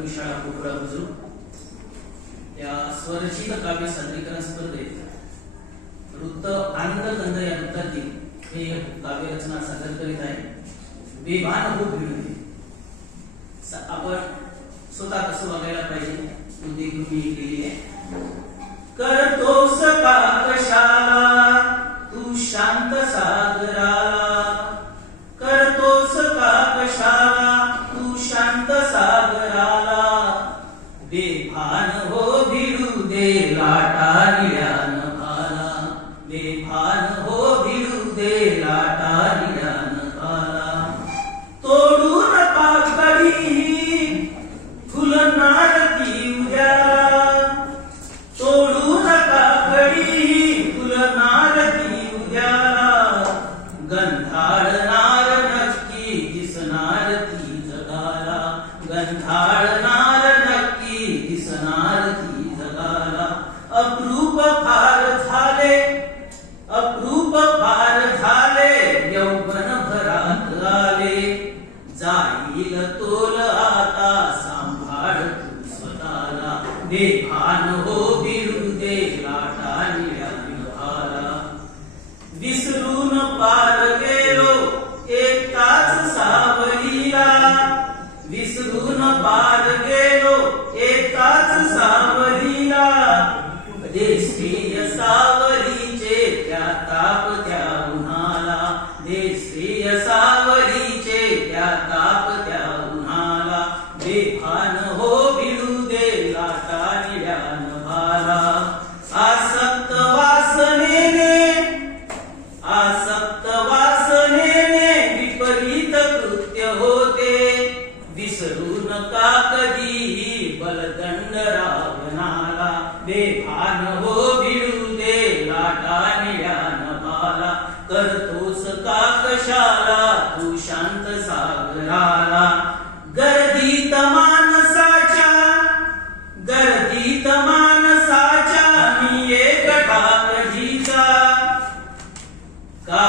प्राथमिक शाळा कोकळा बुजुर्ग या स्वरचित काव्य सादरीकरण स्पर्धेत वृत्त आनंद कंद या वृत्तातील हे काव्य रचना सादर करीत आहे। बेभान हो भिडते। आपण स्वतः कसं वागायला पाहिजे बुद्धी तुम्ही केली आहे। करतोस का कशाला तू शांत सागराला, करतोस का कशाला तू शांत सागराला, बेभान हो भिडू दे लाटा निळ्यान भाला, बेभान हो भिडू दे लाटा निळ्यान भाला, तोडून पाकळी फुलणार ती उद्याला, तोडून पाकळी फुलणार ती उद्याला, गंधाळणार नक्की दिसणार ती जगाला, गंधाळणार नक्की दिसणार ती जगाला, अप्रूप फार झाले, अप्रूप फार झाले, यौवन भरात आले, जाईल तोल आता सांभाळ तू स्वतःला, बेभान हो भिडू दे लाटा निळ्यान भाला, विसरून पार गेलो एकाच सावलीला, विसरून पार गेलो एकाच सावलीला, देशीय सावलीचे त्या तापत्या उन्हाला, देशीय सावलीचे त्या तापत्या उन्हाला, बेभान हो भिडू दे लाटा निळ्यान भाला, आसक्त वासनेने, आसक्त वासनेने विपरीत कृत्य होते, विसरू नका कधीही बलदंड रावणाला, बेभान हो भिडू दे लाटा निळ्यान भाला, करतोस का कशाला तू शांत सागराला, गर्दीत माणसाच्या, गर्दीत माणसाच्या मी एक ठाकजीचा, का